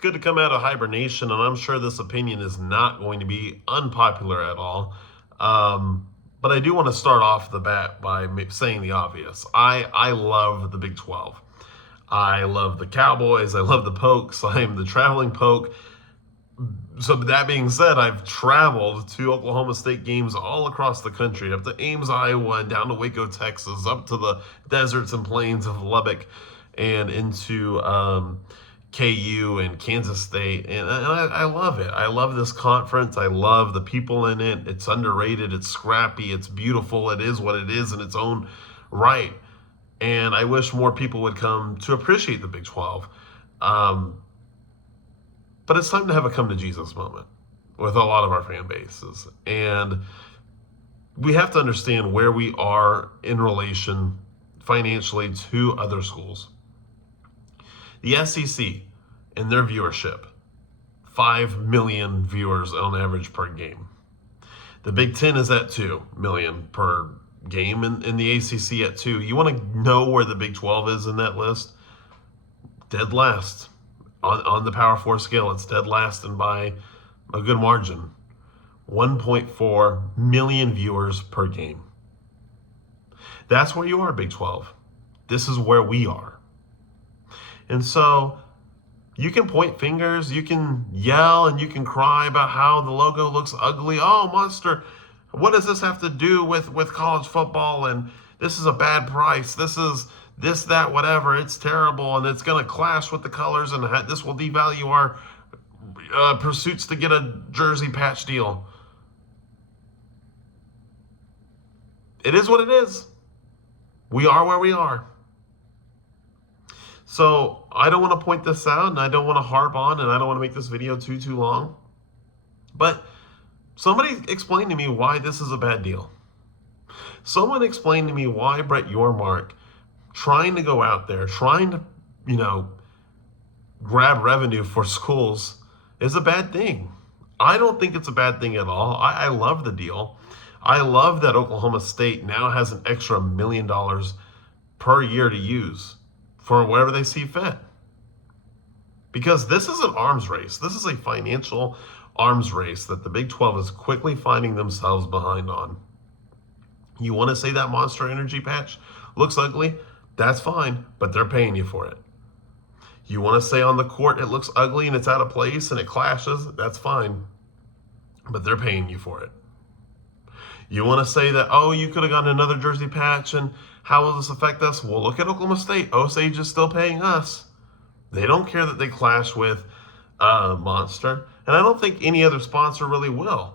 good to come out of hibernation, and I'm sure this opinion is not going to be unpopular at all. But I do want to start off the bat by saying the obvious. I love the Big 12. I love the Cowboys. I love the Pokes. I am the traveling Poke. So that being said, I've traveled to Oklahoma State games all across the country, up to Ames, Iowa, and down to Waco, Texas, up to the deserts and plains of Lubbock, and into KU and Kansas State, and I love it. I love this conference. I love the people in it. It's underrated. It's scrappy. It's beautiful. It is what it is in its own right. And I wish more people would come to appreciate the Big 12. But it's time to have a come to Jesus moment with a lot of our fan bases. And we have to understand where we are in relation financially to other schools. The SEC and their viewership, 5 million viewers on average per game. The Big Ten is at 2 million per game, and the ACC at 2. You want to know where the Big 12 is in that list? Dead last. On the Power 4 scale, it's dead last and by a good margin. 1.4 million viewers per game. That's where you are, Big 12. This is where we are. And so you can point fingers, you can yell, and you can cry about how the logo looks ugly. Oh, Monster, what does this have to do with college football? And this is a bad price. This is this, that, whatever. It's terrible, and it's going to clash with the colors, and this will devalue our pursuits to get a jersey patch deal. It is what it is. We are where we are. So I don't want to point this out, and I don't want to harp on, and I don't want to make this video too long. But somebody explain to me why this is a bad deal. Someone explain to me why Brett Yormark trying to go out there, trying to, grab revenue for schools is a bad thing. I don't think it's a bad thing at all. I love the deal. I love that Oklahoma State now has an extra $1 million per year to use for whatever they see fit. Because this is an arms race. This is a financial arms race that the Big 12 is quickly finding themselves behind on. You want to say that Monster Energy patch looks ugly? That's fine, but they're paying you for it. You want to say on the court it looks ugly and it's out of place and it clashes? That's fine, but they're paying you for it. You want to say that, oh, you could have gotten another jersey patch and how will this affect us? Well, look at Oklahoma State. Osage is still paying us. They don't care that they clash with Monster. And I don't think any other sponsor really will.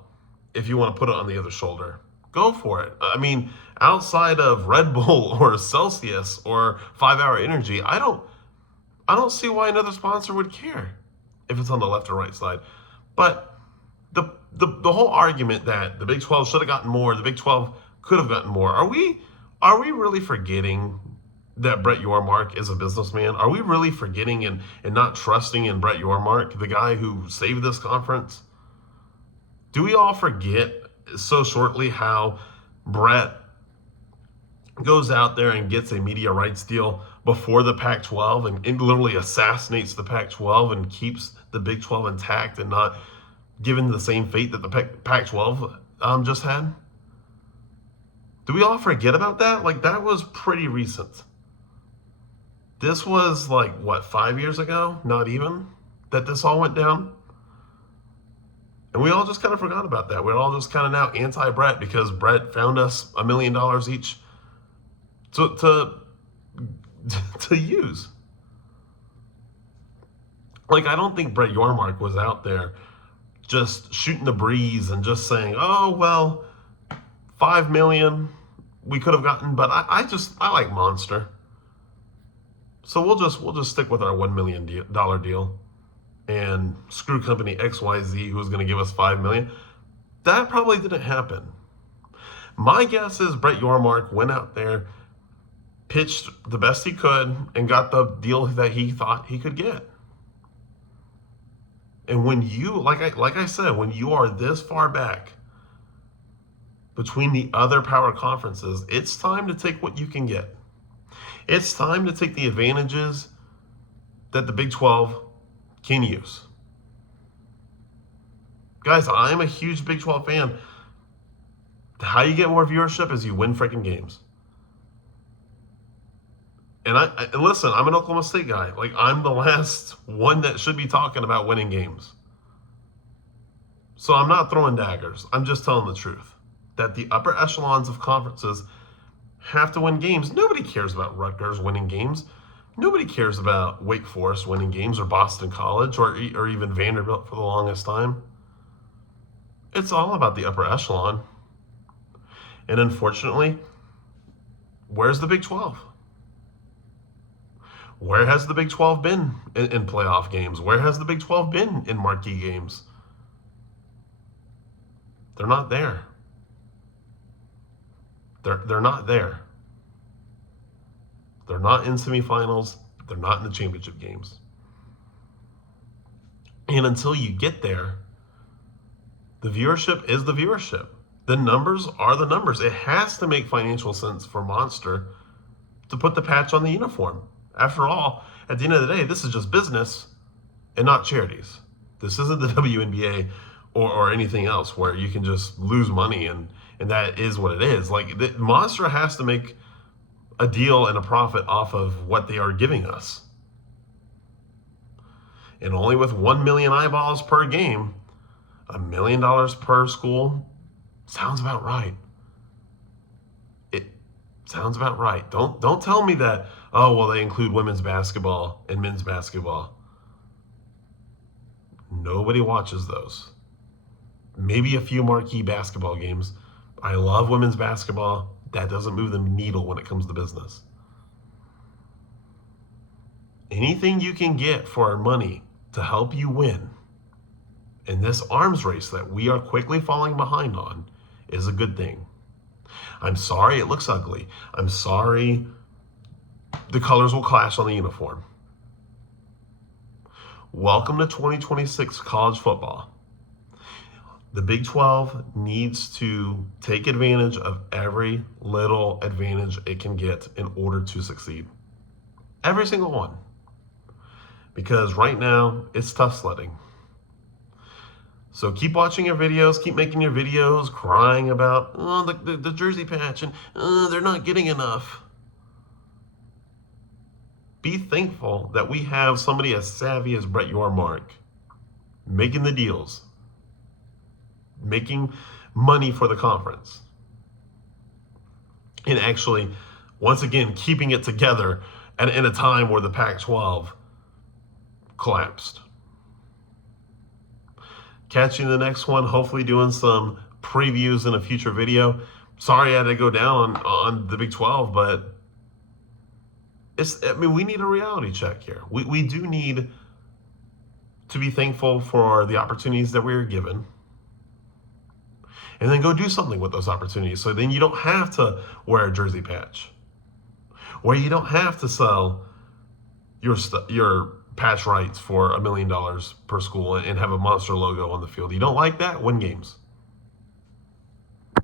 If you want to put it on the other shoulder, go for it. I mean, outside of Red Bull or Celsius or 5 Hour Energy, I don't see why another sponsor would care if it's on the left or right side. But the whole argument that the Big 12 should have gotten more, the Big 12 could have gotten more, are we really forgetting that Brett Yormark is a businessman? Are we really forgetting and not trusting in Brett Yormark, the guy who saved this conference? Do we all forget so shortly how Brett goes out there and gets a media rights deal before the Pac-12 and literally assassinates the Pac-12 and keeps the Big 12 intact and not given the same fate that the Pac-12 just had? Do we all forget about that? Like, that was pretty recent. This was 5 years ago? Not even, that this all went down? And we all just kind of forgot about that. We're all just kind of now anti-Brett because Brett found us $1 million each to use. I don't think Brett Yormark was out there just shooting the breeze and just saying, oh, well, 5 million we could have gotten, but I like Monster. So we'll just stick with our $1 million deal and screw company XYZ who was going to give us 5 million. That probably didn't happen. My guess is Brett Yormark went out there, pitched the best he could, and got the deal that he thought he could get. And when you, like I said, when you are this far back between the other power conferences, it's time to take what you can get. It's time to take the advantages that the Big 12 can use. Guys, I'm a huge Big 12 fan. How you get more viewership is you win freaking games. And listen, I'm an Oklahoma State guy. Like, I'm the last one that should be talking about winning games. So I'm not throwing daggers. I'm just telling the truth. That the upper echelons of conferences have to win games. Nobody cares about Rutgers winning games. Nobody cares about Wake Forest winning games or Boston College or even Vanderbilt for the longest time. It's all about the upper echelon. And unfortunately, where's the Big 12? Where has the Big 12 been in playoff games? Where has the Big 12 been in marquee games? They're not there. They're not there. They're not in semifinals. They're not in the championship games. And until you get there, the viewership is the viewership. The numbers are the numbers. It has to make financial sense for Monster to put the patch on the uniform. After all, at the end of the day, this is just business and not charities. This isn't the WNBA or anything else where you can just lose money and that is what it is. Like, Monster has to make a deal and a profit off of what they are giving us. And only with 1 million eyeballs per game, $1 million per school sounds about right. It sounds about right. Don't tell me that, oh, well, they include women's basketball and men's basketball. Nobody watches those. Maybe a few marquee basketball games. I love women's basketball. That doesn't move the needle when it comes to business. Anything you can get for our money to help you win in this arms race that we are quickly falling behind on is a good thing. I'm sorry it looks ugly. I'm sorry the colors will clash on the uniform. Welcome to 2026 college football. The Big 12 needs to take advantage of every little advantage it can get in order to succeed. Every single one. Because right now, it's tough sledding. So keep watching your videos, keep making your videos, crying about, oh, the jersey patch, and they're not getting enough. Be thankful that we have somebody as savvy as Brett Yormark making the deals, making money for the conference, and actually, once again, keeping it together in a time where the Pac-12 collapsed. Catch you in the next one, hopefully doing some previews in a future video. Sorry I had to go down on the Big 12, but we need a reality check here. We do need to be thankful for the opportunities that we are given, and then go do something with those opportunities. So then you don't have to wear a jersey patch, or you don't have to sell your patch rights for $1 million per school and have a Monster logo on the field. You don't like that? Win games.